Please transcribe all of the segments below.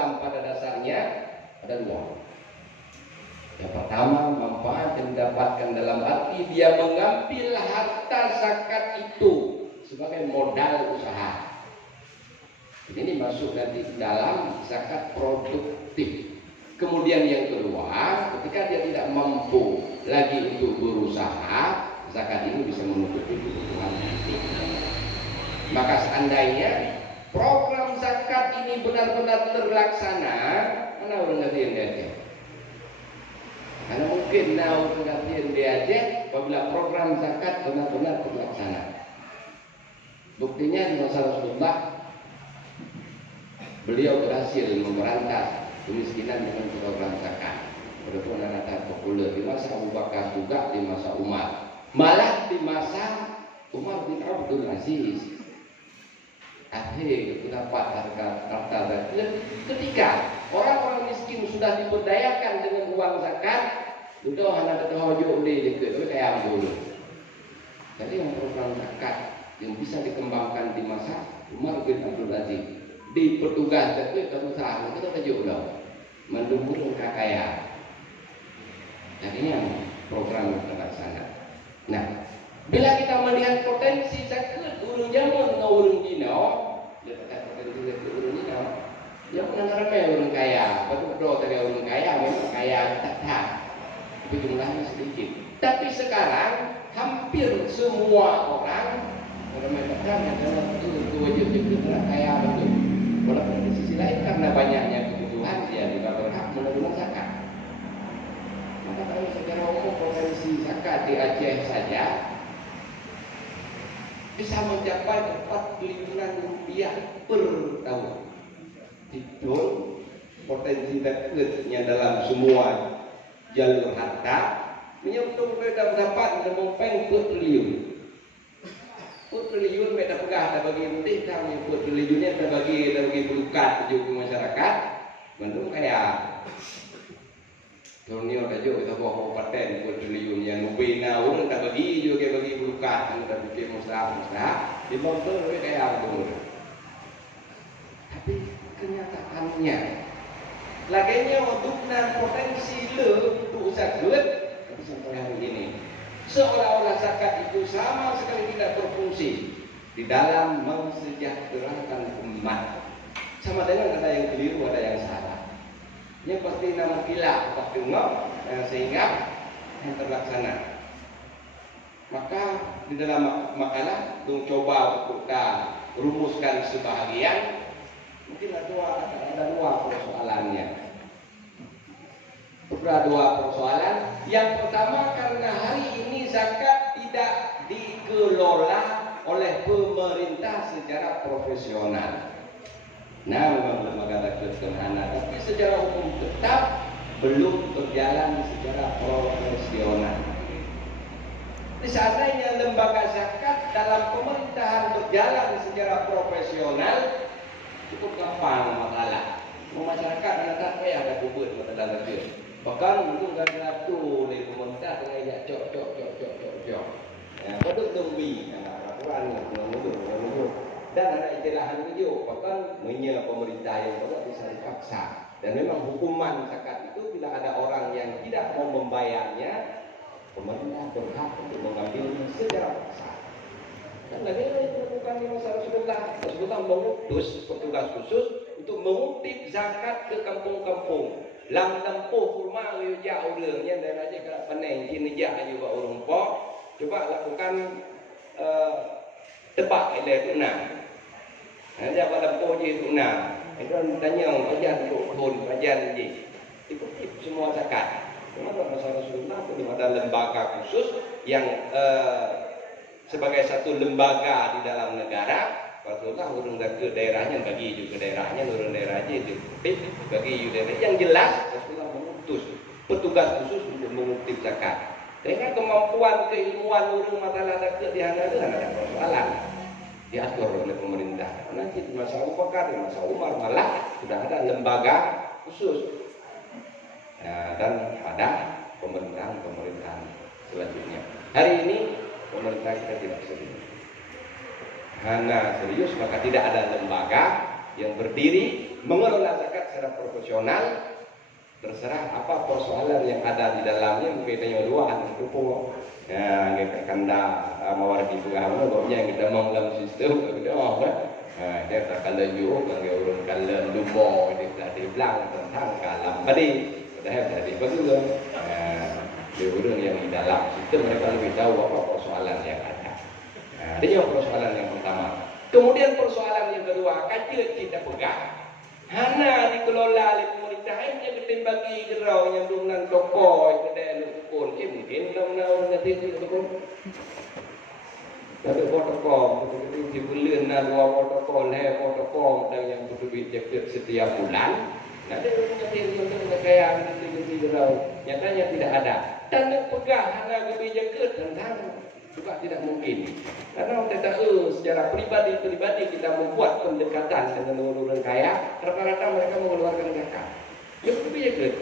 Islam pada dasarnya ada dua. Yang pertama, manfaat yang didapatkan dalam arti dia mengambil harta zakat itu sebagai modal usaha. Ini masuk nanti dalam zakat produktif. Kemudian yang kedua, ketika dia tidak mampu lagi untuk berusaha, zakat ini bisa menutupi kebutuhan. Maka seandainya program zakat ini benar-benar terlaksana, mana orang ngertiin dia aja? Karena mungkin orang ngertiin dia aja apabila program zakat benar-benar terlaksana. Buktinya di masa Rasulullah, beliau berhasil memberantas kemiskinan dengan program zakat. Walaupun anak populer di masa Abu Bakar juga di masa Umar, malah di masa Umar bin Abdul Aziz. Akhirnya dapat harta zakat. Ketika orang-orang miskin sudah diberdayakan dengan uang zakat, udah anak terhojok di dekat kayak dulu. Jadi yang program zakat yang bisa dikembangkan di masa Umar bin Abdul Aziz, di petugas zakat usaha kita tajuk dah mendukung kekayaan. Jadinya program terlaksana. Nah, bila kita melihat potensi zakat urang zaman dengan urang dino, dia kata potensi zakat urang dino, yang mana ramai orang kaya, betul tadi orang kaya memang kaya tak, tapi jumlahnya sedikit. Tapi sekarang hampir semua orang ramai tak adalah itu wajib zakat kaya betul. Walaupun di sisi lain karena banyaknya kebutuhan dia juga berhak menerima zakat. Maka kalau secara umum potensi zakat di Aceh saja bisa mencapai 4 triliunan rupiah per tahun. Itu potensi zakatnya dalam semua jalur harta menyentuh mereka dapat mencapai 4 triliun. 4 triliun mereka pegah ada bagi menteri kami 4 triliunnya ada bagi pelukat juga masyarakat. Bentuk kayak Dunia tajuk kita bawa paten 4 triliun yang nubina orang tak bagi juga bagi pelukat, tak bikin musrah di bawah lebih kayak apa. Tapi kenyataannya laganya untuk potensi le untuk zakat tapi sampai hari ini seolah-olah zakat itu sama sekali tidak berfungsi di dalam mensejahterakan umat. Sama dengan ada yang keliru, ada yang salah. Ini pasti nama gila, tak dengar sehingga yang terlaksana. Maka di dalam makalah coba kita rumuskan sebahagian. Mungkin ada dua persoalannya. Ada dua persoalan. Yang pertama karena hari ini zakat tidak dikelola oleh pemerintah secara profesional. Nah, memang lembaga zakat sederhana, tapi secara umum tetap belum berjalan secara profesional. Seandainya lembaga zakat dalam pemerintahan berjalan secara profesional, cukup gampang masalah. Masyarakat anak apa yang ada kubur masalah zakat. Bahkan untuk gara-gara tu oleh pemerintah dengan cok. Ya, betul tunggu. Laporan menunggu. Dan ada istilahan itu, bahkan pemerintah yang tidak bisa dipaksa. Dan memang hukuman zakat itu bila ada orang yang tidak mau membayarnya, pemerintah berhak untuk mengambilnya secara paksa. Dan lagi bukan di masa Rasulullah mengutus petugas khusus untuk mengutip zakat ke kampung-kampung. Lam tempuh kurma jauh orangnya dan aja kalau peneng ini aja juga orang po. Coba lakukan tebak itu Nanti pada poji itu itu tanya kajian rukun, kajian ji. Ikuti semua zakat. Kenapa masa Rasulullah itu ada lembaga khusus yang sebagai satu lembaga di dalam negara. Rasulullah urung ke daerahnya bagi juga daerahnya, urung daerahnya itu bagi daerah. Yang jelas Rasulullah mengutus petugas khusus untuk mengutip zakat. Dengan kemampuan keilmuan urung masalah zakat di sana itu ada persoalan. Diatur oleh pemerintah. Nanti di masa Abu Bakar, di masa Umar malah sudah ada lembaga khusus. Ya, dan pada pemerintahan selanjutnya. Hari ini pemerintah kita tidak serius. Karena serius maka tidak ada lembaga yang berdiri mengelola zakat secara profesional. Terserah apa persoalan yang ada di dalamnya, mungkin tanya dua itu pun ya kita kanda mawar di juga pokoknya kita mau dalam sistem kita dia tak kalau juga kalau urun kalau lumba di belang tentang kalam tadi dah tadi betul di urun yang di dalam sistem mereka lebih tahu apa persoalan yang ada. Ini persoalan yang pertama. Kemudian persoalan yang kedua, kajian kita pegang. Hana dikelola oleh pemerintah hanya kita bagi gerau yang belum nan toko kedai lukun mungkin tahun nanti itu lukun tapi protokol itu dibeliin na dua protokol dan yang berbeda setiap bulan nanti nanti kayak nanti gerau nyatanya tidak ada dan yang pegang hana kebijakan tentang juga tidak mungkin karena kita secara pribadi kita membuat pendekatan dengan orang kaya rata-rata mereka mengeluarkan zakat ya kebijakan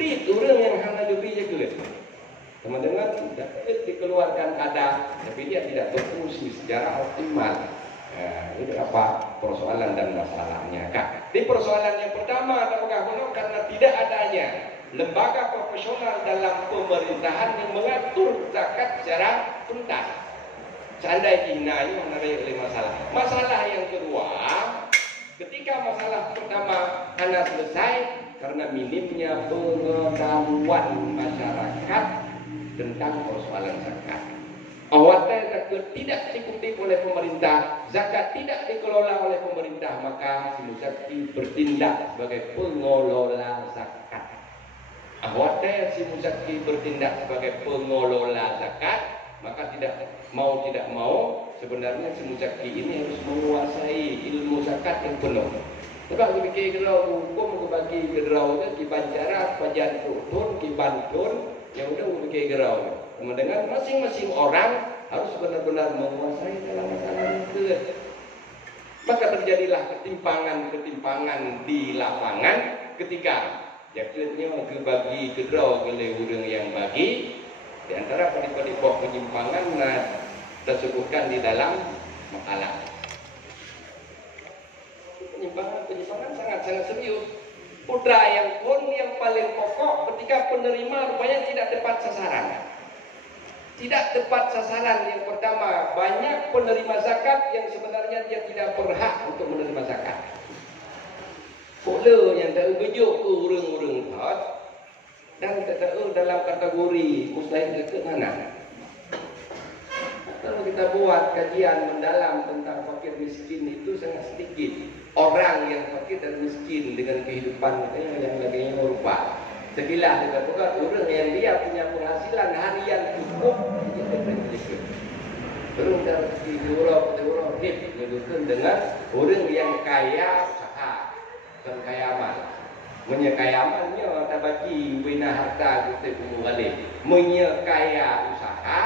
itu orang yang hanya kebijakan teman-teman zakat dikeluarkan ada tapi dia tidak berfungsi secara optimal. Itu apa persoalan dan masalahnya kak di persoalan yang pertama karena tidak adanya lembaga profesional dalam pemerintahan yang mengatur zakat secara tuntas. Seandainya ini menarik oleh masalah. Masalah yang kedua, ketika masalah pertama karena selesai karena minimnya pengetahuan masyarakat tentang persoalan zakat. Awalnya zakat tidak diikuti oleh pemerintah, zakat tidak dikelola oleh pemerintah, maka si muzaki bertindak sebagai pengelola zakat. Awalnya si muzaki bertindak sebagai pengelola zakat, maka tidak mau sebenarnya si muzaki ini harus menguasai ilmu zakat yang penuh. Sebab kita fikir gerau hukum bagi gerau itu kibancara, pajan turun, kibantun, yang udah fikir gerau. Dengan masing-masing orang harus benar-benar menguasai dalam masalah itu. Maka terjadilah ketimpangan di lapangan ketika jaketnya bagi gerau oleh orang yang bagi di antara padi-padi penyimpangan tersebutkan di dalam makalah. Penyimpangan sangat serius. Putra yang paling pokok ketika penerima rupanya tidak tepat sasaran. Tidak tepat sasaran yang pertama, banyak penerima zakat yang sebenarnya dia tidak berhak untuk menerima zakat. Pula yang tak bejuk urung-urung thot dan tak tahu dalam kategori mustahil ke mana. Kalau kita buat kajian mendalam tentang fakir miskin itu sangat sedikit orang yang fakir dan miskin dengan kehidupan yang laginya merupa. Sekilas kita bukan orang yang dia punya penghasilan harian cukup belum dari euro hip menunjukkan dengan orang yang kaya usaha dan kaya amal. Kaya amalnya tak bagi bina harta kita balik. Kaya usaha,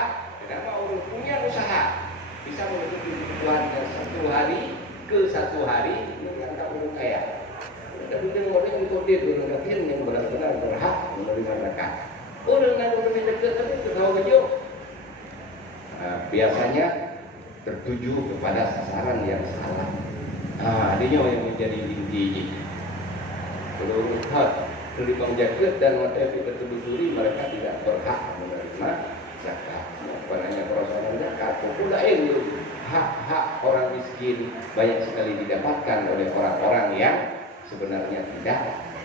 kenapa orang punya usaha bisa menutupi kebutuhan satu hari ke satu hari menganggap orang kaya. Tapi orang itu dia orang yang benar-benar berhak menerima zakat. Orang yang lebih dekat tapi tahu betul. Biasanya tertuju kepada sasaran yang salah. Ini yang menjadi inti. Kalau lihat terlibat zakat dan materi tertuju mereka tidak berhak menerima zakat. Bukannya persoalan zakat, pula ini hak-hak orang miskin banyak sekali didapatkan oleh orang-orang yang sebenarnya tidak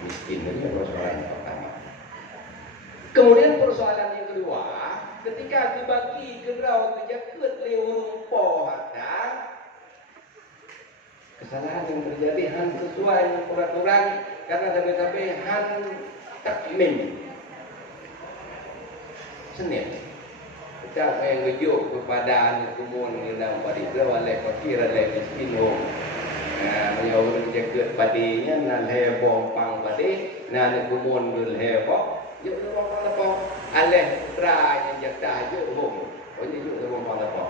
miskin. Ini persoalan yang pertama. Kemudian persoalan yang kedua, ketika dibagi gerau kejaket lewung po harta, kesalahan yang terjadi han sesuai peraturan karena sampai han takmim Senin. Kita yang ngejuk kepada kumun yang pada oleh fakir oleh miskin. Yang orang jaga padinya nan heboh pang padi nan kumun dul heboh yuk orang apa aleh putra yang jatah yuk hom yuk orang apa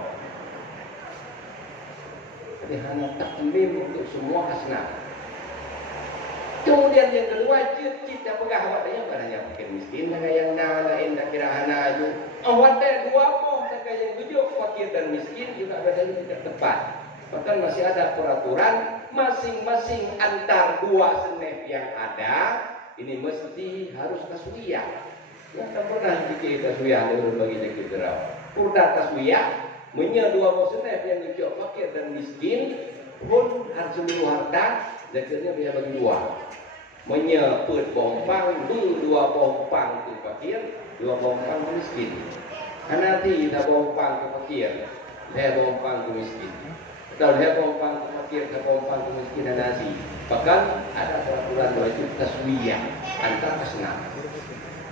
jadi hanya takmim untuk semua asnaf. Kemudian yang kedua cita pegah awaknya bukannya fakir miskin dengan yang lain tak kira hana yuk awaknya dua poh dengan yang tujuh fakir dan miskin juga berarti tidak tepat. Bahkan masih ada peraturan masing-masing antar dua senep yang ada ini mesti harus taswiyah. Ya, tak pernah bikin taswiyah dari bagi jaket derau. Purda taswiyah, menye dua senep yang dijual fakir dan miskin pun harus seluruh harta zakatnya bisa bagi dua. Menyebut bompang dua bompang ke fakir, dua bompang ke miskin. Karena tidak bompang ke fakir, saya bompang ke miskin. Atau saya bompang ke fakir, saya bompang ke miskin dan nasi. Bahkan ada peraturan wajib taswiyah antar asnaf.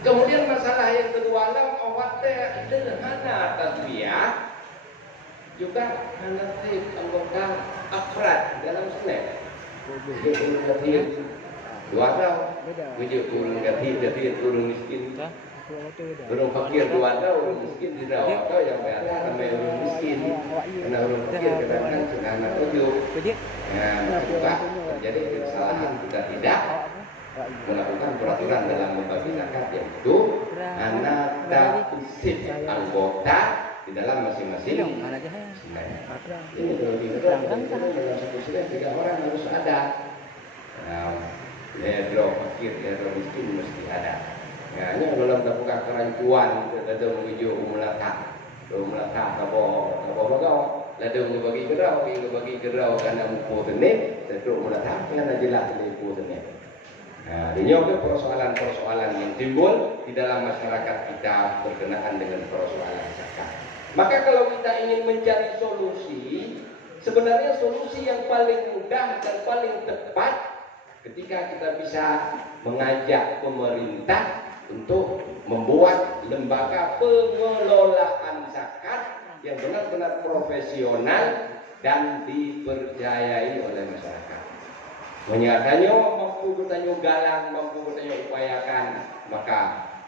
Kemudian masalah yang kedua lah awak sederhana taswiyah juga nanti anggota afrad dalam senep. Dua tahun, wujud turun gaji, jadi turun miskin. Turun fakir dua tahun, miskin tidak atau yang biasa namanya orang miskin. Karena orang fakir kadang-kadang sudah anak tujuh. Ya, juga terjadi kesalahan kita tidak melakukan peraturan dalam membagi zakat yaitu anak usip anggota di dalam masing-masing. Ini kalau dalam satu sudah 3 orang harus ada. Draw fakir, draw miskin mesti ada. Ya, ini dalam buka kerancuan, ada menuju umlatah, kabo bagau, ada bagi gerau karena mupu tenek, ada umlatah, karena jelas mupu tenek. Nah, ini juga persoalan-persoalan yang timbul di dalam masyarakat kita berkenaan dengan persoalan zakat. Maka kalau kita ingin mencari solusi, sebenarnya solusi yang paling mudah dan paling tepat ketika kita bisa mengajak pemerintah untuk membuat lembaga pengelolaan zakat yang benar-benar profesional dan dipercayai oleh masyarakat. Menyatakan mampu bertanya galang, mampu bertanya upayakan, maka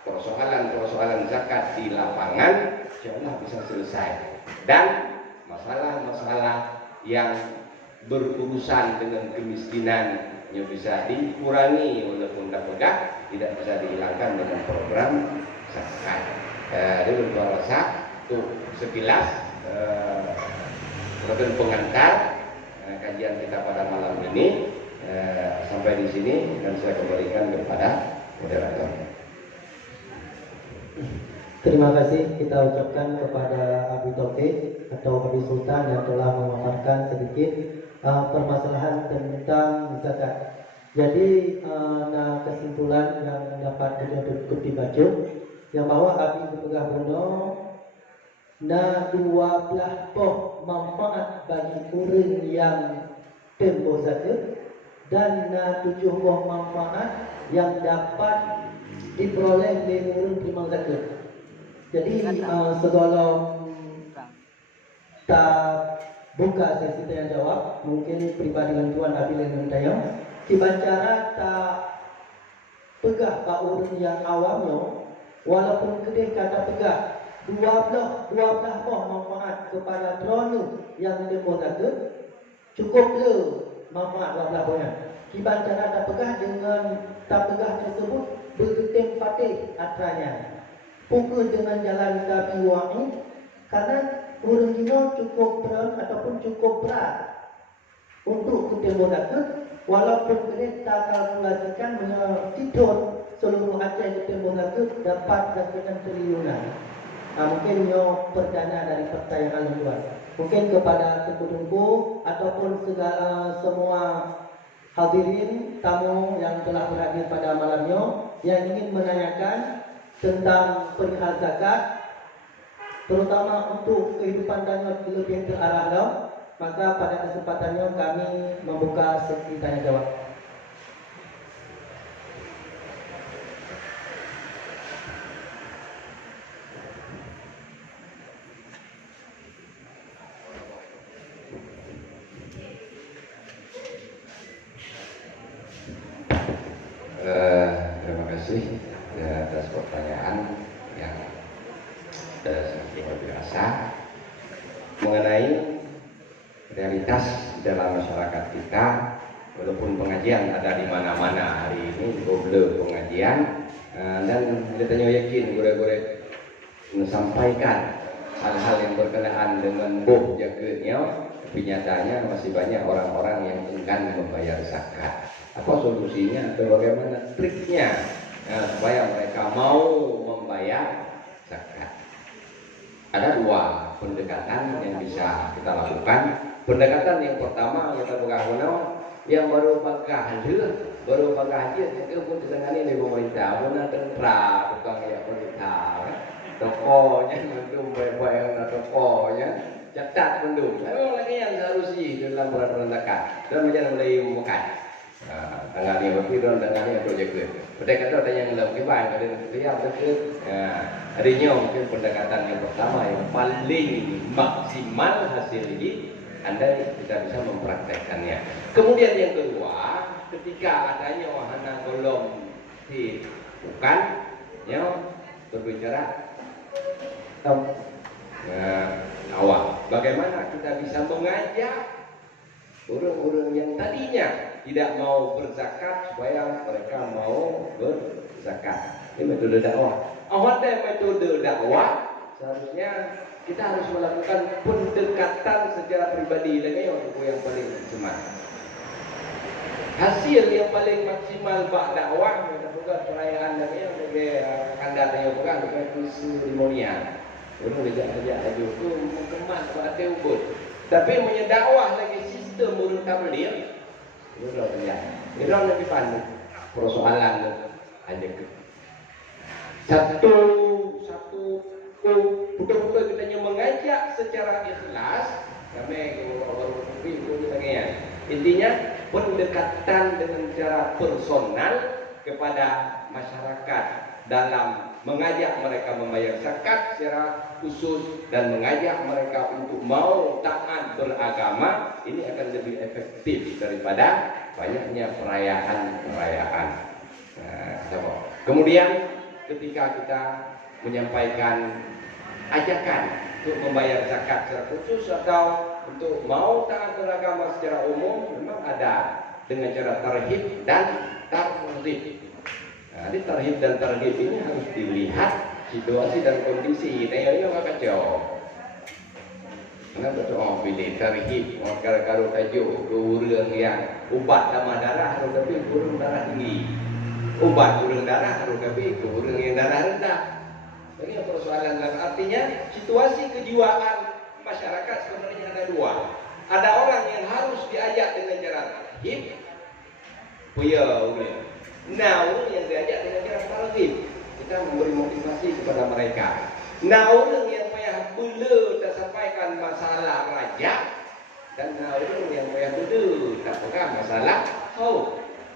persoalan-persoalan zakat di lapangan insyaallah bisa selesai. Dan masalah-masalah yang berurusan dengan kemiskinan yang bisa dikurangi walaupun tak pegah, tidak bisa dihilangkan dengan program zakat. Dulu rasa itu sekilas pengantar kajian kita pada malam ini. Sampai di sini dan saya kembalikan kepada moderator. Terima kasih kita ucapkan kepada Abi Taufik atau Abi Sultan yang telah memaparkan sedikit permasalahan tentang zakat. Jadi kesimpulan yang dapat cukup dibaca yang bahwa Abi Pegah Bruno na 12 poh manfaat bagi orang yang tempoh zakat dan 7 buah manfaat yang dapat diperoleh oleh orang terima zakat. Jadi segala tak buka sesi tanya jawab, mungkin pribadi dengan Tuan Abi yang tanya, dibacara tak pegah pak orang yang awamnya, walaupun kedih kata pegah 12 buah manfaat kepada drone yang tempoh zakat, cukup le manfaat 12 buahnya. Dibacara tak pegah dengan tak pegah tersebut bergeting fatih atranya. Pukul dengan jalan Nabi Wahid karena orang Cina cukup berat ataupun cukup berat untuk ketemu zakat walaupun kita kalkulasikan tidur seluruh Aceh ketemu zakat dapat zakatkan triliunan. Mungkin yo perdana dari pertanyaan luar. Mungkin kepada tengku-tengku ataupun segala semua hadirin tamu yang telah berhadir pada malamnya yang ingin menanyakan tentang perihal zakat, terutama untuk kehidupan dan lebih terarah dalam, maka pada kesempatannya kami membuka sesi tanya jawab. Terima kasih atas pertanyaan yang sangat luar biasa mengenai realitas dalam masyarakat kita. Walaupun pengajian ada di mana-mana hari ini, double pengajian, dan kita yakin gure-gure menyampaikan hal-hal yang berkenaan dengan buh jaketnya, Tapi nyatanya masih banyak orang-orang yang enggan membayar zakat. Apa solusinya atau bagaimana triknya supaya mereka mau membayar zakat? Ada dua pendekatan yang bisa kita lakukan. Pendekatan yang pertama kita buka yang baru pakai haji itu pun ditangani oleh pemerintah. Mana tentara tukang ya pemerintah, tokonya mendung bayang tokonya catat mendung. Memang lagi yang harus dalam peraturan zakat dan menjadi mulai bukan. Tanggal ni berpikir tanggal ni atau jaga. Pendekatan ada yang lebih baik, ada yang lihat betul. Adanya mungkin pendekatan yang pertama yang paling maksimal hasilnya, Anda kita bisa mempraktekkannya. Kemudian yang kedua, ketika adanya wahana golong di bukan, yang berbicara awal. Bagaimana kita bisa mengajak orang-orang yang tadinya tidak mau berzakat supaya mereka mau berzakat. Ini metode dakwah. Ada metode dakwah, seharusnya kita harus melakukan pendekatan secara pribadi lagi untuk yang paling maksimal. Hasil yang paling maksimal bak dakwah bukan perayaan lagi yang akan datang yang bukan seremonial. Orang lejak-lejak lagi itu mengemas pada ubud. Tapi menyedakwah lagi sistem urut tabligh. Itu dah terjadi. Itu lebih pandai. Persoalan hanya satu betul-betul kita mengajak secara ikhlas. Kami baru intinya pendekatan dengan cara personal kepada masyarakat dalam mengajak mereka membayar zakat secara khusus dan mengajak mereka untuk mau taat beragama, ini akan lebih efektif daripada banyaknya perayaan-perayaan. Kemudian ketika kita menyampaikan ajakan untuk membayar zakat secara khusus atau untuk mau taat beragama secara umum, memang ada dengan cara tarhib dan tarhib. Jadi tarhib dan tarhib ini harus dilihat situasi dan kondisi. Nah ini nggak kacau. Kenapa tu pilih tarhib? Gara-gara tajuk kurang yang ubat tambah darah, tapi kurang darah tinggi. Ubat kurang darah, tapi kurang yang darah rendah. Ini persoalan dan artinya situasi kejiwaan masyarakat sebenarnya ada dua. Ada orang yang harus diajak dengan cara tarhib, nah, orang yang diajak dengan cara tarhib, kita memberi motivasi kepada mereka. Nah, orang yang payah bela tak sampaikan masalah raja, dan orang yang payah bela tak pegang masalah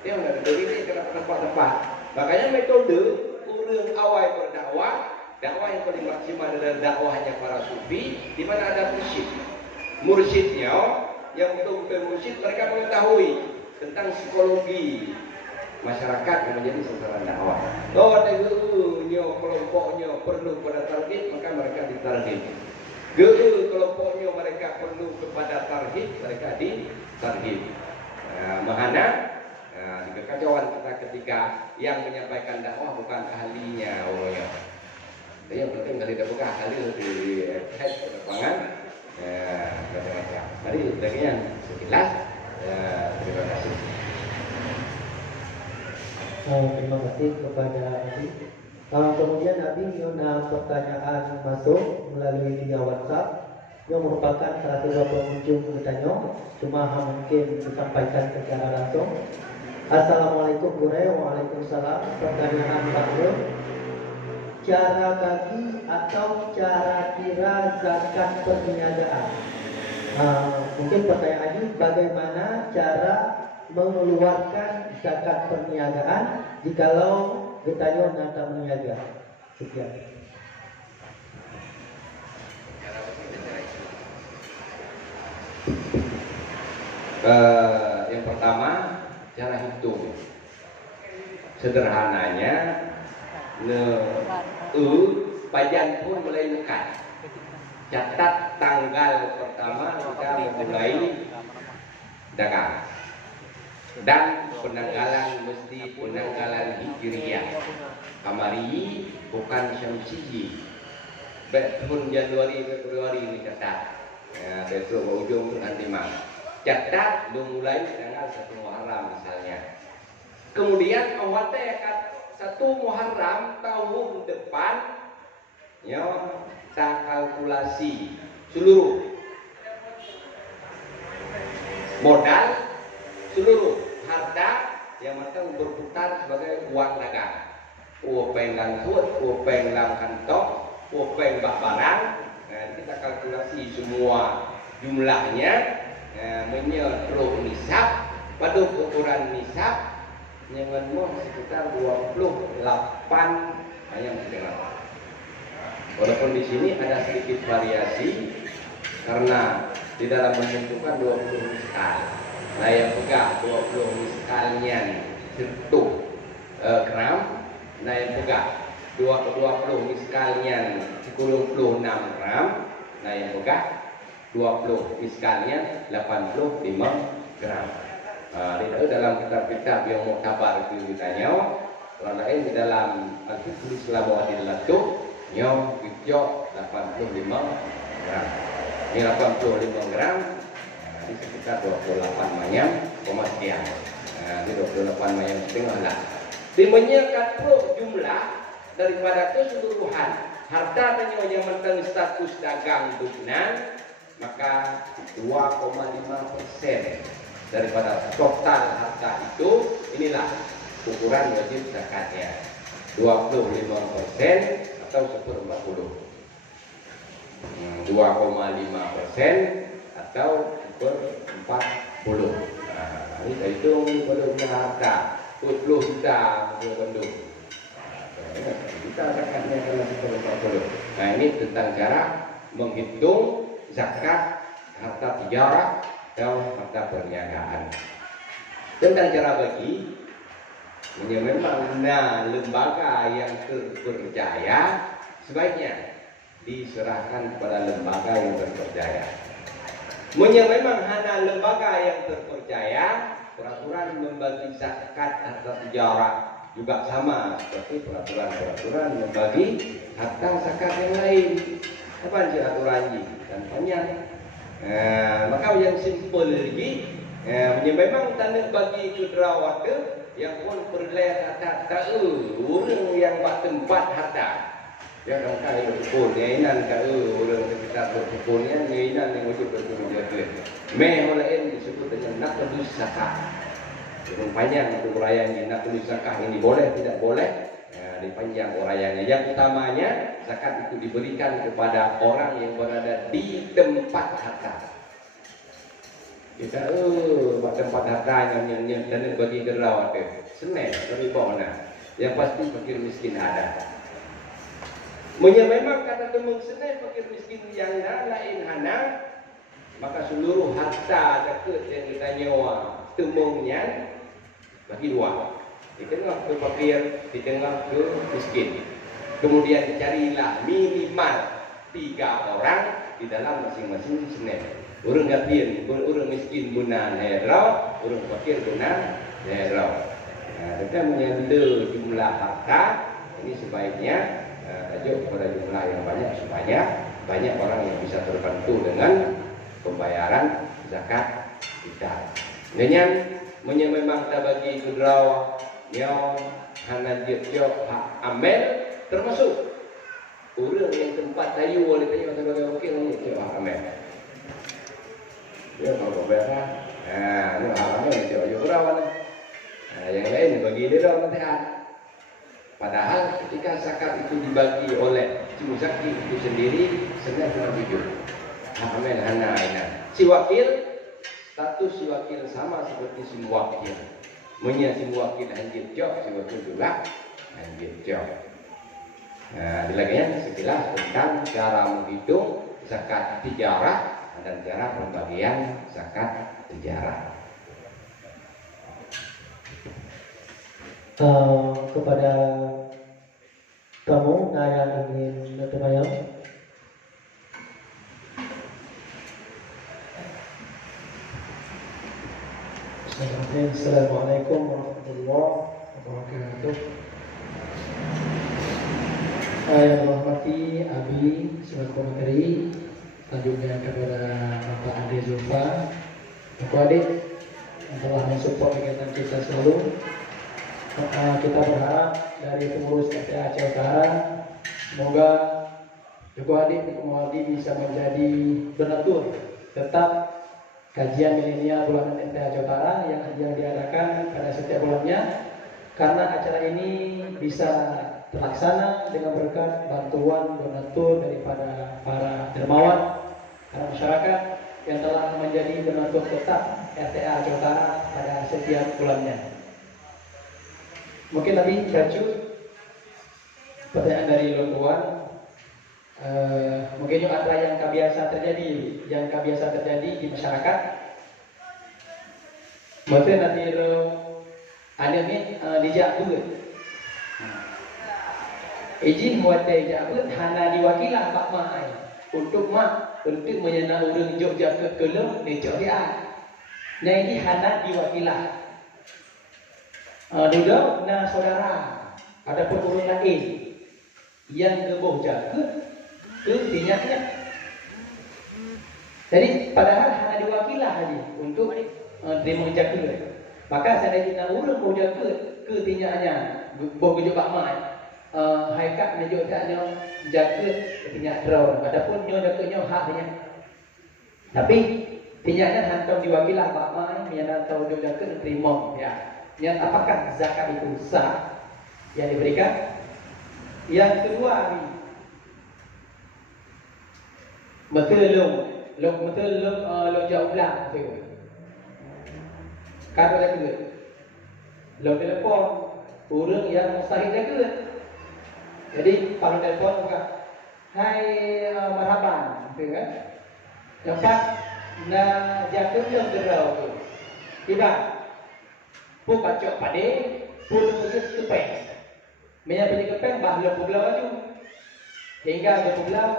dia tidak ada ini kena tempat-tempat. Makanya metode orang awal berdakwah, dakwah yang paling maksimal adalah dakwahnya para sufi, di mana ada mursyidnya, yang betul-betul mursyid, mereka mengetahui tentang psikologi masyarakat yang menjadi sasaran dakwah. Kalau ada gurunya, kelompoknya perlu pada target, maka mereka ditarget. Guru kelompoknya mereka perlu kepada target, mereka ditarget. Mahana kekacauan kita ketika yang menyampaikan dakwah bukan ahlinya orangnya. Yang penting kali dah bukan ahli di head lapangan. Macam-macam. Mari bagian sekilas. Terima kasih. Terima kasih kepada Abi. Kemudian Abi ada pertanyaan masuk melalui via WhatsApp yang merupakan salah satu pengunjung bertanya, cuma mungkin disampaikan secara langsung. Assalamualaikum Gure, waalaikumsalam. Pertanyaan Bang, cara bagi atau cara kira zakat perniagaan. Mungkin pertanyaan ini, bagaimana cara mengeluarkan zakat perniagaan jikalau ditanya nata meniaga? Sekian. Yang pertama, cara hitung. Sederhananya, pajan pun mulai dekat. Catat tanggal pertama kita mulai dagang. Dan penanggalan mesti penanggalan Hijriyah. Kamari bukan Syamsiyyi. Tahun Januari Februari ini catat. Ya, besok ujung tu nanti mah. Catat mulai tanggal 1 Muharram misalnya. Kemudian awal teh 1 Muharram tahun depan, ya, kita kalkulasi seluruh modal, seluruh harta yang mereka berputar sebagai uang dagang. Uang langsut, uang lam kantong, uang bak barang. Nah, kita kalkulasi semua jumlahnya, menyeluruh nisab, pada ukuran nisab yang sekitar 28 ayam setengah. Walaupun di sini ada sedikit variasi karena di dalam menentukan 20 miskal. Nah, yang pegang 20 miskalnya 1 gram. Nah, yang pegang 20 miskalnya 96 gram. Nah, yang pegang 20 miskalnya 85 gram. Itu dalam kitab-kitab yang muktabar itu ditanya. Kalau lain di dalam Al-Fiqh Islam wa Adillatuh yang video 85 gram. Ini 85 gram, ini sekitar 28 mayam, sekian. Ini 28 mayam setengah lah. Dimenyakan pro jumlah daripada keseluruhan harta yang mentang status dagang dunan, maka 2,5% daripada total harta itu, inilah ukuran wajib zakatnya. 25% atau 1/40. 2,5% atau 1/40. Nah, ini saya hitung pada harta 20 juta penduduk. Kita zakatnya adalah 1/40. Nah, ini tentang cara menghitung zakat harta tijarah atau harta perniagaan. Tentang cara bagi, memang lembaga yang terpercaya sebaiknya diserahkan kepada lembaga yang terpercaya. Memang hanya lembaga yang terpercaya, peraturan membagi zakat harta tijarah juga sama seperti peraturan-peraturan membagi harta zakat yang lain. Apa sih aturannya? Dan panjang. Maka yang simpel lagi, memang tanah bagi kudrawat yang pun perleh harta tahu orang yang buat tempat harta. Yang kaya berkebun, inan kaya orang sekitar berkebunnya, inan yang wajib berkebun jaga. Meh lain disebut dengan nakdus zakah. Yang panjang untuk urayannya nakdus zakah ini boleh tidak boleh, dipanjang urayannya. Yang utamanya zakat itu diberikan kepada orang yang berada di tempat harta. Kita buat tempat harta yang dan bagi gerawat senang dari bawah. Yang pasti fakir miskin ada. Memang kata temung senai fakir miskin yang lain hana, maka seluruh harta zakat yang kita nyawa temungnya bagi dua, di tengah ke fakir, di tengah ke miskin. Kemudian carilah minimal 3 orang di dalam masing-masing senai. Orang kafir, orang miskin guna herau, orang fakir guna herau. Kita menyenda jumlah harta ini sebaiknya tajuk kepada jumlah yang banyak supaya banyak orang yang bisa terbantu dengan pembayaran zakat kita. Dengan memang kita bagi kudraw yang hana jiok hak amel termasuk orang yang tempat tayu oleh tayu sebagai wakil ini jiok hak amel. Dia kalau bayar, ini hak amel jiok kudraw. Yang lain bagi dia dah nanti. Padahal ketika zakat itu dibagi oleh si muzaki itu sendiri sebenarnya cuma 7. Hamil hana ina. Si wakil status si wakil sama seperti si muwakil. Si muwakil hanjir jok, si wakil juga hanjir jok. Nah, dilagian sekilas tentang cara menghitung zakat tijarah dan cara pembagian zakat tijarah. Kepada kamu yang ingin bertanya. Assalamualaikum warahmatullahi wabarakatuh. Yang dirahmati Abi selaku materi, selanjutnya kepada Bapak Ade Zulfa, Bapak Ade yang telah mensupport kegiatan kita selalu. Kita berharap dari pengurus RTA Aceh Utara, semoga Joko Adi bisa menjadi donatur tetap kajian milenial bulanan RTA Aceh Utara yang diadakan pada setiap bulannya, karena acara ini bisa terlaksana dengan berkat bantuan donatur daripada para dermawan, para masyarakat yang telah menjadi donatur tetap RTA Aceh Utara pada setiap bulannya. Mungkin lebih lanjut pertanyaan dari Lontuan. Mungkin juga ada yang biasa terjadi di masyarakat. Mungkin nanti ada ni dijak dulu. Izin buat dijak dulu hana diwakilah Pak Mai untuk menyenang orang Jogja ke kelem dijak dia. Nah ini hana diwakilah. Duduk na saudara, ada pengurus lain yang geboh jaga tinyaknya. Jadi padahal hanya diwakilah saja untuk terima jaga. Maka saya nak urus boh jaga ke tinyaknya, boh kerja Pak Mai. Haikat mejuk taknya jaga tinyak draw. Adapun nyo jaganya haknya. Tapi tinyaknya hantar diwakilah Pak Mai, yang tahu dia jaga terima ya. Yang apakah zakat itu sah yang diberikan? Yang kedua, betul lo jauh belah tu. Kata dia tu, lo telefon orang yang mustahil jaga. Jadi kalau telefon bukan, hai marhaban, tu kan? Dapat nak jaga yang gerau tu, tiba. Pun bacok pade, pun pergi kepeng. Menyapa pergi kepeng, bahlah pulau tu. Hingga ke pulau,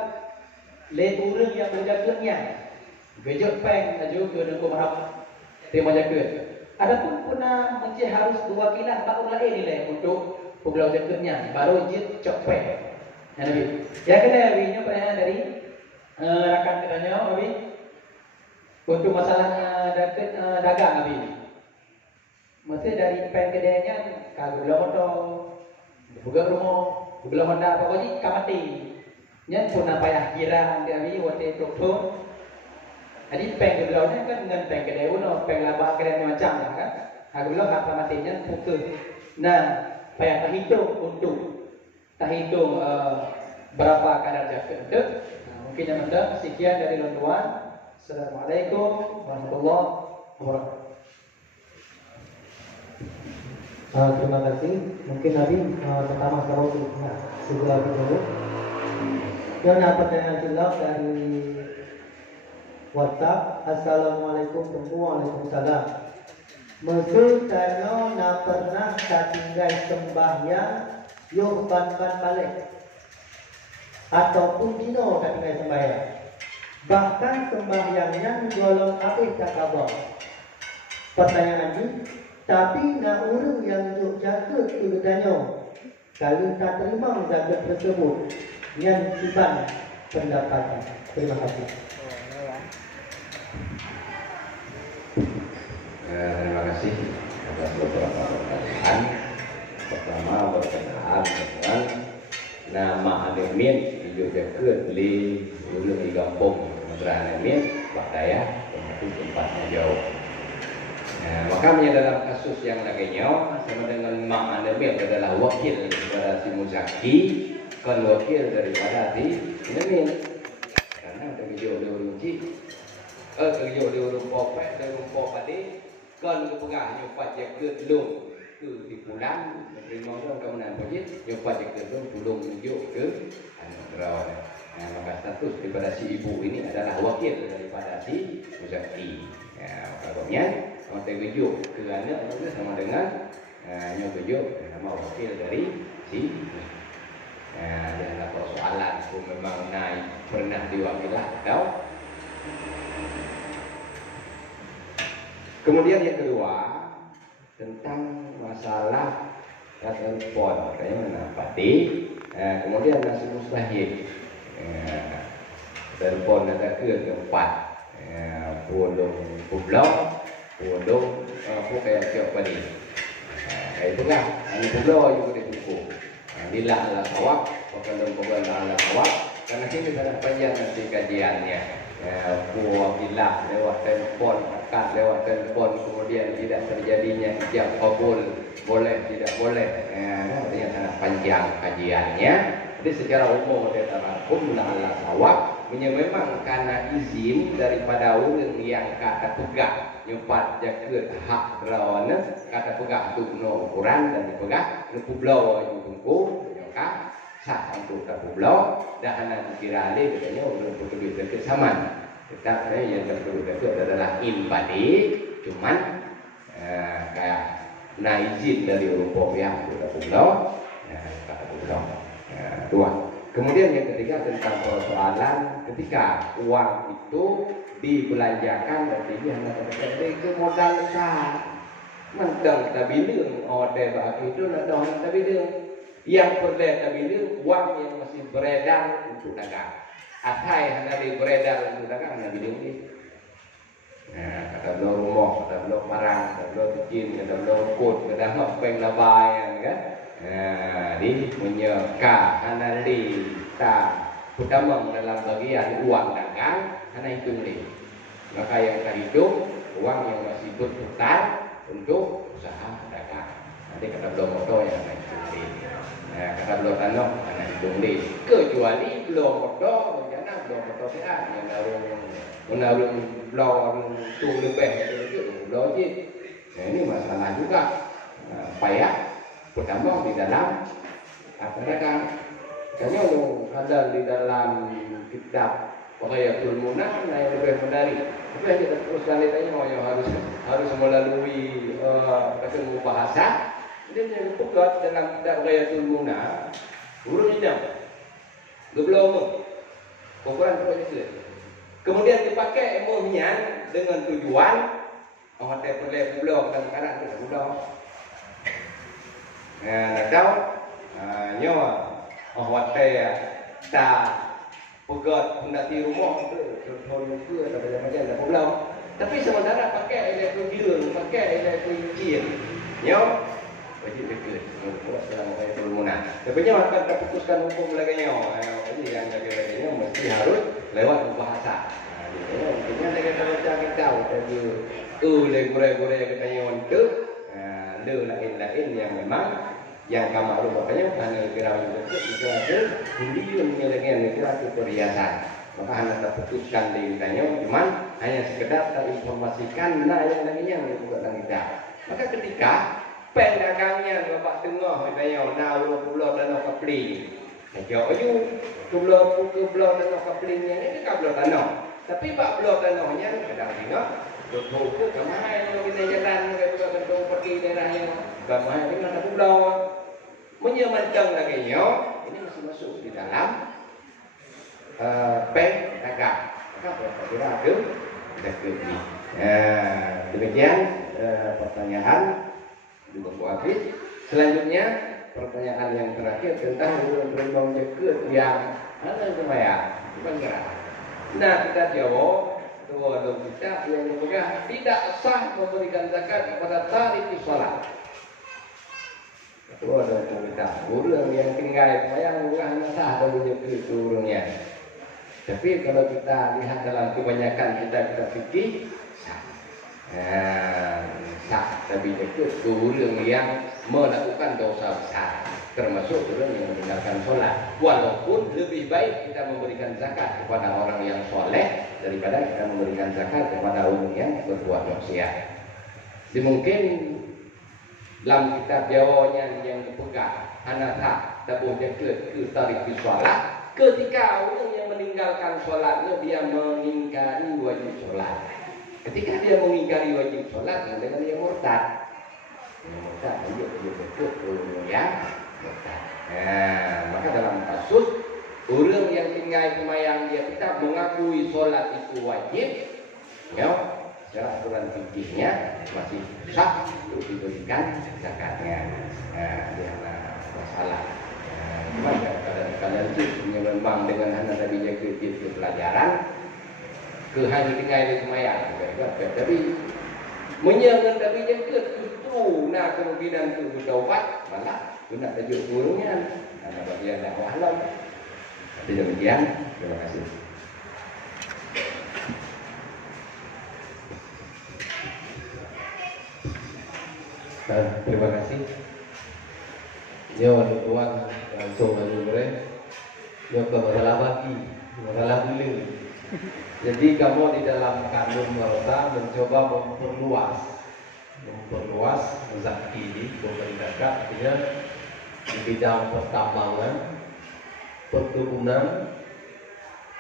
le urang yang berjaganya. Bejok peng, aju ke negara mahap, terima jaga. Adapun puna mesti harus dua kilah baru lain nilai untuk pulau jaganya. Baru jit cok peng. Yang lebih. Yang kedua, ini pertanyaan dari rakan katanya, Abi. Untuk masalah dagang, Abi. Mesti dari pen kedainya kalau belum ada buka rumah, belum ada apa lagi kamati. Nya pun apa ya kira dari waktu doktor. Jadi pen belaunya kan dengan pen kedai uno, pen laba kedai macam kan. Kalau belum apa matinya pukul. Nah, payah tak hitung berapa kadar jaga itu. Mungkin yang ada sekian dari Lontuan. Assalamualaikum warahmatullahi wabarakatuh. Terima kasih. Mungkin Nabi pertama kalau sebelah dulu. Dan pertanyaan silap dari WhatsApp. Assalamualaikum warahmatullahi wabarakatuh. Mesut tanya nak pernah tak tinggal sembahyang yuk ban balik ataupun dino tak tinggal sembahyang. Bahkan sembahyangnya golong habis tak kabar. Pertanyaan ini. Tapi nak urang yang duk jaga tu tanya, kalau tak terima zakat tersebut, yang simpan pendapatan. Terima kasih. Terima kasih atas beberapa pertanyaan. Pertama berkenaan dengan nama Anemin hidup dekat li urang di kampung Negara Anemin, Pak Daya, tempatnya jauh. Makanya dalam kasus yang lainnya sama dengan Mak Anemin adalah wakil daripada si Muzaki, kan wakil daripada si Anemin. Karena terkejut dia urunci, terkejut dia urun popet, dia urun popade, kan kepegah nyopat jaga telung ke di pulang, menerima orang kemenangan wajib, nyopat jaga telung pulung tunjuk ke Anugerah. Maka status daripada si ibu ini adalah wakil daripada si Muzaki. Maksudnya sama terkejut kerana itu sama dengan terkejut nama wakil dari si janganlah persoalan itu memang naik pernah diwakilah atau. Kemudian yang kedua tentang masalah telepon kayaknya mana pati kemudian masih mustahil Telepon ada ke tempat pulang pulau kayak siapa ni itu kan ini pulau juga cukup bila ala sawak bukan ala sawak karena sini ada panjang nanti kajiannya pulau bila lewat telepon akad lewat telepon kemudian tidak terjadinya ijab kabul boleh tidak boleh artinya sangat panjang kajiannya. Jadi secara umum dari hukum ala sawak memang karena izin daripada orang yang kata pegah nyupat jaket hak lawan kata pegah tu no ukuran dan dipegah nu pulau aju tungku nyoka sah untuk tak pulau dah anak kira ale katanya orang perlu dekat saman tetap yang perlu dekat adalah impadi cuman kayak na izin dari orang pihak kata pulau dua. Kemudian yang ketiga tentang persoalan ketika uang itu dibelanjakan dan hanya ke modal besar. Mentang tabilun order bagi itu nak dah tabilun. Yang perlu tabilun uang yang masih beredar untuk dagang. Akai hendak beredar untuk dagang tabilun ni. Kata belum rumah, kata belum barang, kata belum bikin, kata belum kod, kata nak peng labai kan. Di menyeka analisa pertama dalam bagian uang dagang karena itu nih maka yang terhitung uang yang masih berputar untuk usaha dagang nanti kata belum motor yang naik tinggi kata belum tanah karena hitung nih kecuali belum motor rencana belum motor tidak yang menarung belum tu lebih itu belum ini masalah juga payah pertama di dalam apa dagang kayaknya ada di dalam kitab Waqiatul Munah yang lebih menarik tapi hanya terus kali tanya yang harus melalui ketemu bahasa dan yang buka dalam kitab Waqiatul Munah urut hidang belum ukuran itu kemudian dipakai emohnya dengan tujuan hotel pulau kadang-kadang kita pulau tahu nyawa hotel tak pegat mendaki rumah tu contoh ke atau macam-macam tak belum tapi sementara pakai elektrik biru pakai elektrik cincin nyawa wajib dekat dalam Waqiatul Munah tapi nyawa akan terputuskan hukum lagi nyawa jadi yang lagi-laginya mesti harus lewat bahasa mungkinnya dengan baca kita jadi gore-gore kita nyawa itu lain-lain yang memang yang kamu makanya hanya kira itu ada miliunnya lagi kira itu perhiasan maka hanya terputuskan di tanya cuman hanya sekedar terinformasikan yang lainnya bukan kita maka ketika pendagangnya bapak tengah tanya pulau dan kapling jauh ayu pulau dan kaplingnya ini kabel tanah tapi pak pulau tanahnya kadang tengah betul kemana yang kita jalan kita bentuk pergi daerah yang kemana dengan ada pulau menyemancang lagi ini masih masuk di dalam pen dagang maka kira ada ini demikian pertanyaan juga habis selanjutnya pertanyaan yang terakhir tentang berulang jaket yang ada lumayan bukan nah kita jawab dua kita yang memegang tidak sah memberikan zakat kepada tarik sholat. Dua kita orang yang tinggal bayang bukan sah ada punya itu orangnya. Tapi kalau kita lihat dalam kebanyakan kita fikir sah. Sah tapi itu orang yang melakukan dosa besar. Termasuk orang yang meninggalkan sholat. Walaupun lebih baik kita memberikan zakat kepada orang yang soleh daripada kita memberikan zakat kepada orang yang berbuat maksiat. Mungkin dalam kitab Jawanya yang dipegang anak tabuh jaket ke tarik sholat. Ketika orang yang meninggalkan sholatnya dia mengingkari wajib sholat. Ketika dia mengingkari wajib sholat, dengan dia murtad. Murtad dia betul ya. Maka dalam kasus orang yang tinggal semayang dia tetap mengakui sholat itu wajib, ya, secara aturan fikihnya masih sah untuk diberikan zakatnya. Dia masalah. Cuma kalian maksudnya memang dengan hanya tadi jaga ke pelajaran ke hanya tinggal di semayang tapi menyangan tapi jaga justru nak kemungkinan tu bertaubat malah guna tajuk gurunya karena bagian dakwah alam. Demikian, terima kasih. Terima kasih. Yo tuan langsung aja yo ke masalah bulu. Jadi kamu di dalam kandung Marosa mencoba memperluas rezeki ini, zakat artinya di bidang pertambangan, perkebunan.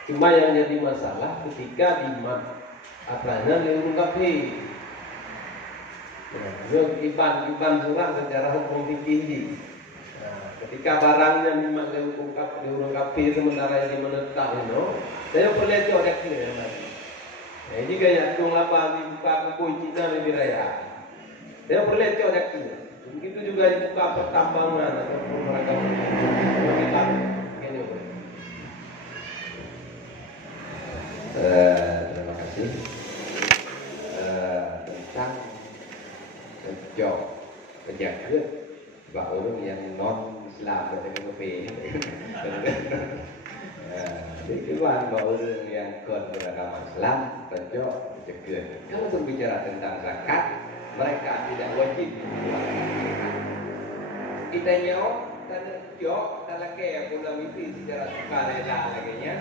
Cuma yang jadi masalah ketika di apanya dilengkapi. Iban surah secara hukum fikih ini. Ketika barangnya memang dilengkapi sementara yang menetap itu, saya boleh coret ni. Ini kayak tung apa dibuka kuku Cina lebih raya. Saya boleh coret ni. Begitu juga dibuka pertambangan ataupun mereka berkitab. Ini boleh. Terima kasih. Tentang sejauh penjaga bak orang yang non Islam dengan kopi. Tujuan bak orang yang beragama Islam sejauh penjaga. Kalau berbicara tentang zakat, mereka tidak wajib mengeluarkan zakat. Kita nyawa dan jok dalam kaya pula mimpi secara sukarela laginya.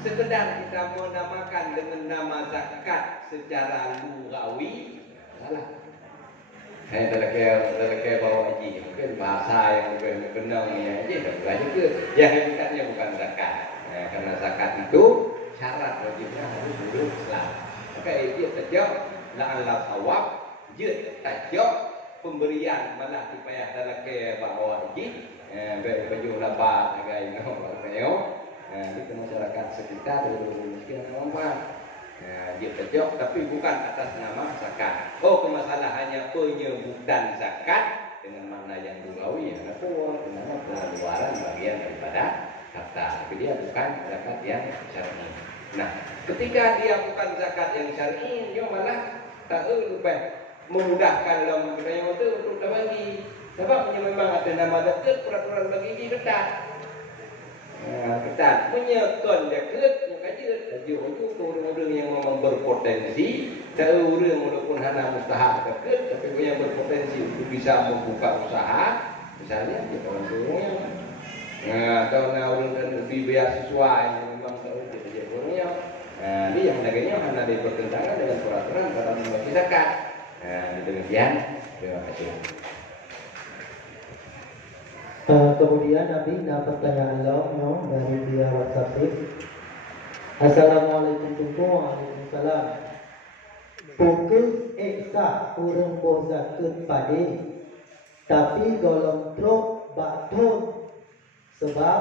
Sekedar kita menamakan dengan nama zakat secara lugawi, salah. Dalam kaya bawa haji, mungkin bahasa yang benar ni aja, dah belajar ke? Yang hakikatnya bukan zakat, karena zakat itu syarat wajibnya harus hidup Islam. Maka dia tajak la'alla sawab, dia tajak pemberian malah dipayah dalam kaya bawa haji, baju labat, agai ngau. Itu masyarakat sekitar mungkin orang dia terjok tapi bukan atas nama zakat. Oh, permasalahannya penyebutan zakat dengan makna yang lugawi yang apa dengan pengeluaran bagian daripada harta. Tapi dia bukan zakat yang syar'i. Nah, ketika dia bukan zakat yang syar'i, dia malah tak lebih memudahkan dalam budaya itu untuk bagi. Sebab memang ada nama zakat peraturan bagi di ketat. Ketat menyekan zakat tajuk itu orang-orang yang memang berpotensi, tahu orang walaupun hanya mustahak zakat tapi yang berpotensi untuk bisa membuka usaha, misalnya dia orang turunnya. Atau orang dan lebih beasiswa yang memang tahu dia orangnya. Dia yang laganya hanya ada bertentangan dengan peraturan dalam membagi zakat. Demikian, terima kasih. Kemudian Nabi pertanyaan Allah dari via WhatsApp. Assalamualaikum Waalaikumsalam. Pukul eksa urang boh zakat pade, tapi golong truk bakton sebab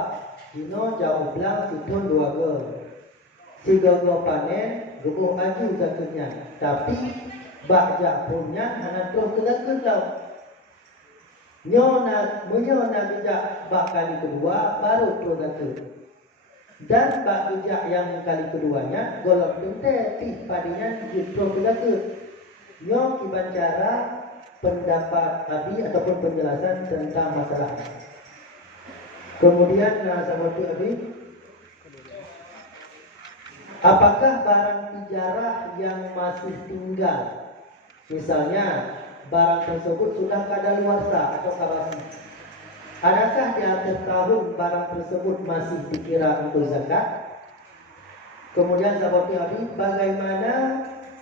dino jauh belang situn dua ge. Si gogo panen gubuh aju zakatnya, tapi bak jak punya anak truk zakat tau. Nyona bijak bak kali kedua baru truk zakat. Dan bak bijak yang kali keduanya golong tente ti padinya jutro zakat. Nyo iban cara pendapat Abi ataupun penjelasan tentang masalah. Kemudian sama tu Abi, apakah barang tijarah yang masih tinggal, misalnya barang tersebut sudah kadaluarsa atau karasi, adakah di akhir tahun barang tersebut masih dikira untuk zakat? Kemudian sahabat Abi, bagaimana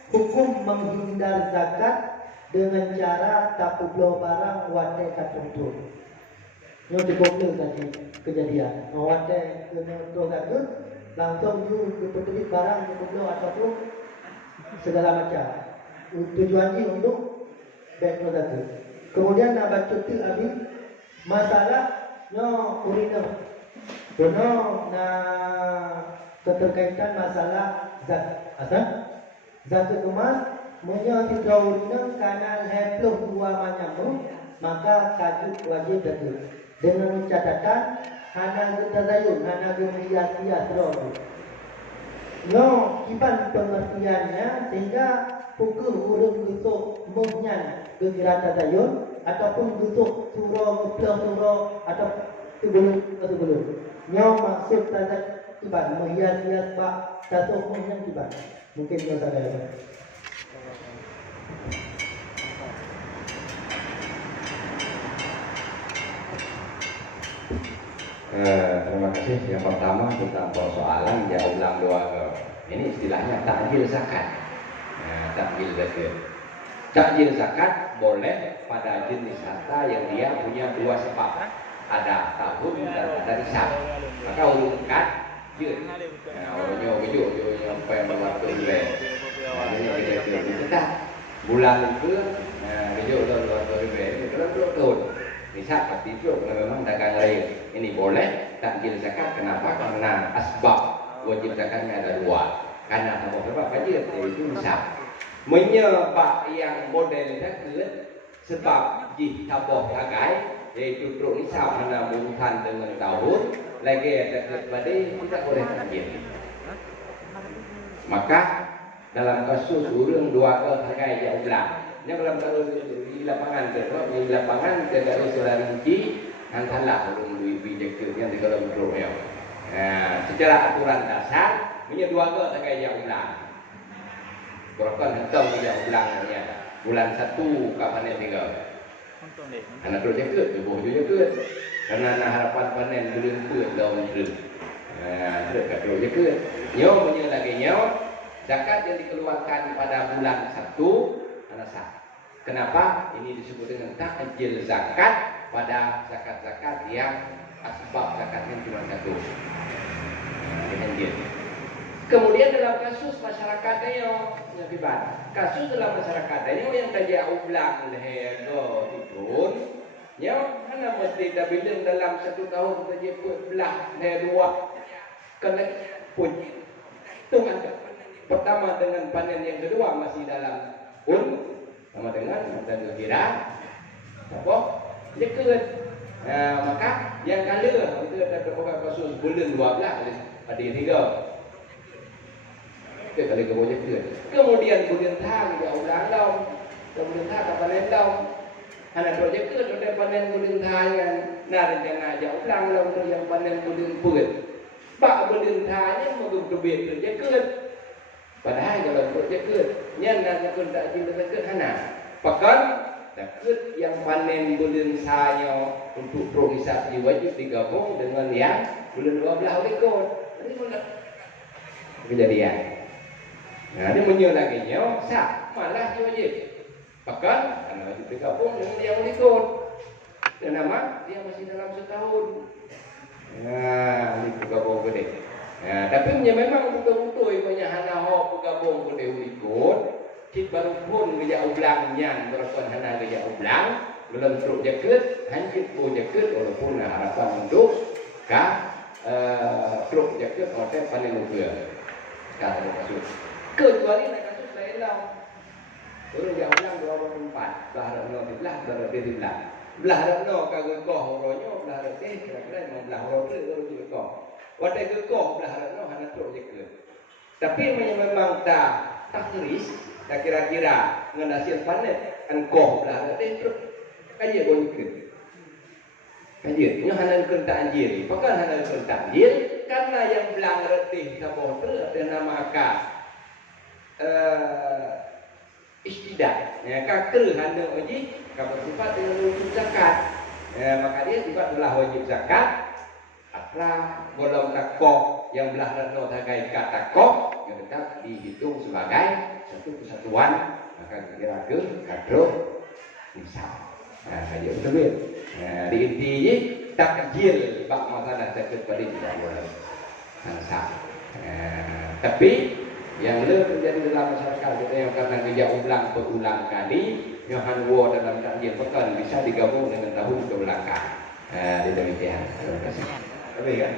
hukum menghindar zakat dengan cara tak publik barang wadai tertentu? Ini cukup tadi kejadian. Wadai kena zakat, langsung you petelit barang publik ataupun segala macam. Tujuannya untuk baik zakat. Kemudian nak baca tu Abi, masalahnya urina. Dono na keterkaitan masalah zakat emas menyangkut urina karena heploh dua macam maka tajud wajib zakat. Dengan catatan hana tadayun, hana hias-hias terus. No, kiban pengertiannya sehingga pukul huruf gusuk muhnya gegira tadayun ataupun gusuk surah surah atau sebelum. Nyo maksud tanda kiban menghias-hias bak tasuk muhnya kiban. Mungkin nyo sadar. Terima kasih. Yang pertama tentang persoalan jauh ulang dua ke. Ini istilahnya takjil zakat. Takjil zakat. Takjil zakat boleh pada jenis harta yang dia punya dua sebab. Ada tahun dan ada nisab. Maka urutkan jil. Orangnya bejuk sampai waktu bulan. Ini kita bulan itu bejuk waktu bulan. Itu tahun. Nisab pasti itu memang dagang lain. Ini boleh takjil zakat. Kenapa? Karena asbab wajib zakatnya ada dua. Karena sebab wajib yaitu nisab. Menyebab yang model zakat sebab ditabah tagai yaitu truk nisab karena bukan dengan tahun lagi zakat badai tidak boleh takjil. Maka dalam kasus urang dua ke tagai jauh belah. Yang dalam kasus di lapangan tidak ada rinci antara belum bijak yang di dalam program. Secara aturan dasar punya dua ke tagai jauh belah. Berapa hentong jauh belahnya bulan 1 kapan yang tinggal. Anak terus jaga, tubuh juga jaga. Karena anak harapan panen belum kuat dalam belum. Terus terus jaga. Nyo punya lagi nyo zakat yang dikeluarkan pada bulan 1 anak sah. Kenapa? Ini disebut dengan takjil zakat pada zakat-zakat yang asbab zakatnya cuma satu. Kemudian dalam kasus masyarakatnya yang akibat kasus dalam masyarakatnya yang tajak ulang lehego turun, yang mana mesti dah bilang dalam 1 tahun tajak belah dua kena pun. Tunggu pertama dengan panen yang kedua masih dalam sama dengan dan kira apa dekat maka yang kala itu ada beberapa kasus bulan 12 pada 3 kali kemudian bulan thang dia ulang dong bulan thang panen dong anak projek itu ada panen bulan thang nah rencana aja ulang dong yang panen bulan pun pak bulan thangnya mau kebet projek padahal kalau projek nya nak tak cinta tak hana pakan takut yang panen bulan saya untuk promisasi wajib digabung dengan yang bulan 12 berikut. Ini mulai kejadian. Nah, ini menyelaginya sah malah wajib. Bahkan karena wajib digabung dengan yang berikut. Dan nama dia masih dalam setahun. Nah, ini bergabung gede. Nah, tapi memang betul-betul banyak hana ho bergabung gede berikut. Cik baru pun kerja ulangnya berapa hana kerja ulang belum teruk jaket hancur pun jaket walaupun harapan untuk teruk jaket oleh panen muka sekarang kasus kecuali nak kasus lain lah turun kerja ulang 24 belah rakno belah belah rakno kagak koh horonya belah rakno kira-kira mau belah horo tu koh wadai ke koh belah rakno hana teruk jaket tapi memang tak turis tak kira-kira ngenasil panen angkoh belah itu aja bonjol aja ini hanya kereta anjir pakai hanya kereta anjir karena yang belang retih sabon itu ada nama istidak ya kakil hanya wajib kapan sifat dengan wajib zakat maka dia sifat belah wajib zakat apa golong takoh yang belah retno tagai kata koh yang tetap dihitung sebagai satu kesatuan maka kira-kira kadro misal dia betul di intinya takjil bak masalah zakat pada tidak boleh sah tapi yang lebih terjadi dalam masyarakat kita yang karena kerja berulang kali yang hanwo dalam takjil pekan bisa digabung dengan tahun kebelakang di demikian terima kasih tapi kan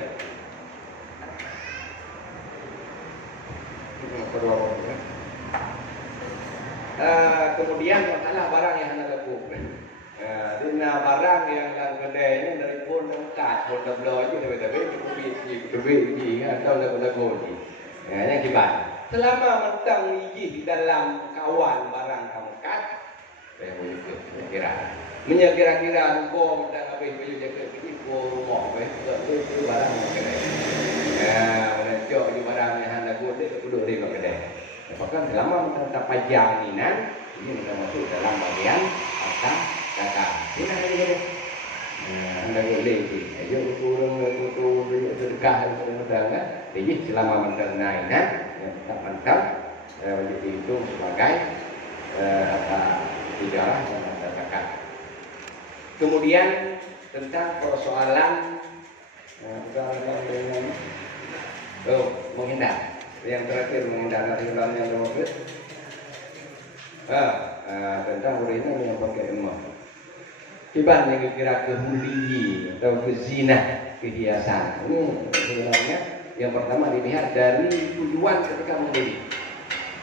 kemudian masalah barang yang anda lakukan. Dina barang yang kedai ini dari pun nengkat, pun dah je tapi duit atau lagu ni. Yang kibat. Selama mentang niji di dalam kawan barang kamu kat, saya boleh kira. Kira-kira ruko mentang habis baju jaket pergi ke rumah, itu barang kedai. Melecok di barang yang lagu dia duduk di kedai. Bahkan selama mentang tak pajang ni nan, ini kita masuk dalam bagian atas kakak. Sini ada dia. Anda boleh sih. Ayo turun sedekah mudah kan. Jadi selama mentang naik nan, tak mentang wajib dihitung sebagai tijarah dan zakat. Kemudian tentang persoalan menghindar. Yang terakhir menghindar dari yang berwujud. Tentang hari ini yang pakai emas. Tiba yang kira kehuli atau kezina, kehiasan. Ini sebenarnya yang pertama dilihat dari tujuan ketika membeli.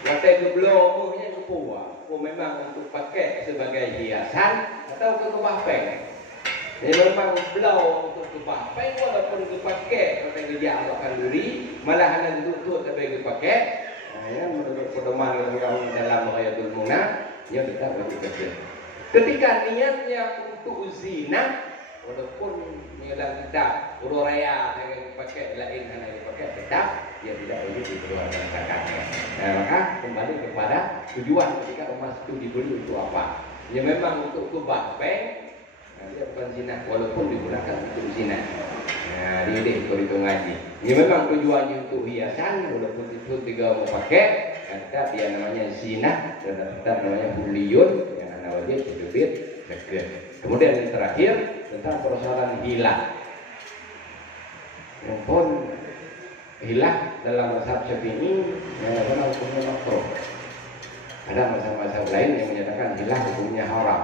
Waktu itu belum punya kepuas, memang untuk pakai sebagai hiasan atau ke kebahpeng. Jadi memang belum untuk kebahpeng walaupun dipakai kata dia akan duri, malah hanya duduk tapi dipakai. Ya menurut pedoman yang dalam ayatul munah, dia tetap wajib kerja. Ketika niatnya untuk zina, walaupun dalam kitab Urut Raya yang dipakai lain hanya dipakai tetap dia tidak wajib dikeluarkan zakatnya. Maka kembali kepada tujuan ketika emas itu dibeli untuk apa? Ya memang untuk kebahpeng, dia bukan zina walaupun digunakan untuk zina. Dia perhitungan ini. Ya memang tujuannya untuk hiasan walaupun itu tidak mau pakai, tetap dia namanya zina dan tetap namanya huliyun yang wajib dibeli zakat. Kemudian yang terakhir tentang persoalan hilah. Yang pun hilah dalam mazhab Syafi'i memang hukumnya makruh. Ada mazhab-mazhab lain yang menyatakan hilah hukumnya haram.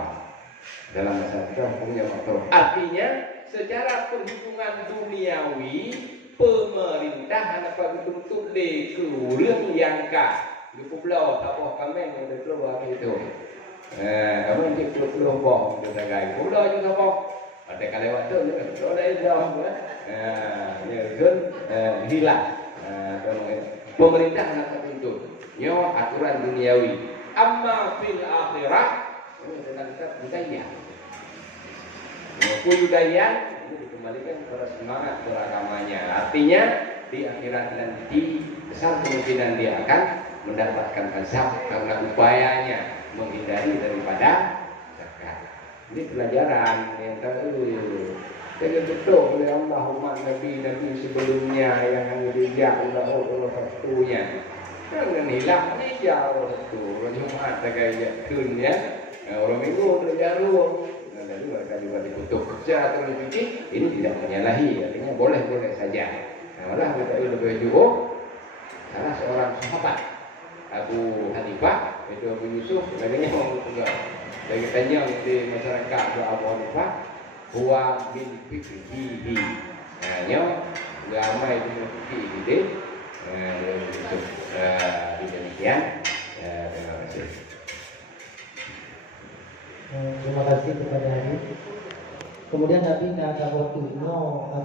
Dalam mazhab kita hukumnya makruh. Artinya secara perhitungan duniawi pemerintah hendak tuntut le ke urang yang ka di pulau tapah kameng yang keluar itu. Kamu nanti keluar boh kita gay. Pulau juga boh. Ada kali waktu itu ada jauh. Ya kan hilang. Pemerintah hendak tuntut. Nyo aturan duniawi. Amma fil akhirah ini tentang budaya. Budaya ini dikembalikan kepada semangat beragamanya. Artinya di akhirat nanti besar kemungkinan dia akan mendapatkan azab karena upayanya menghindari daripada zakat. Ini pelajaran yang dengan betul oleh Allah umat Nabi sebelumnya yang hanya dijak Allah satunya. Jangan hilang ni jauh satu. Orang Jumat agak kunnya, orang Minggu terjarum. Lalu mereka juga dikutuk secara terlebih ini tidak menyalahi, artinya boleh-boleh saja. Malah mereka lebih jauh. Salah seorang sahabat Abu Hanifah itu Abu Yusuf, lagi mau juga bagi tanya di masyarakat Abu Hanifah, huwa min fiqhihi. Hanya ramai di fikih ini. Demikian. Terima kasih. Terima kasih kepada Nabi. Kemudian Nabi nak waktu agak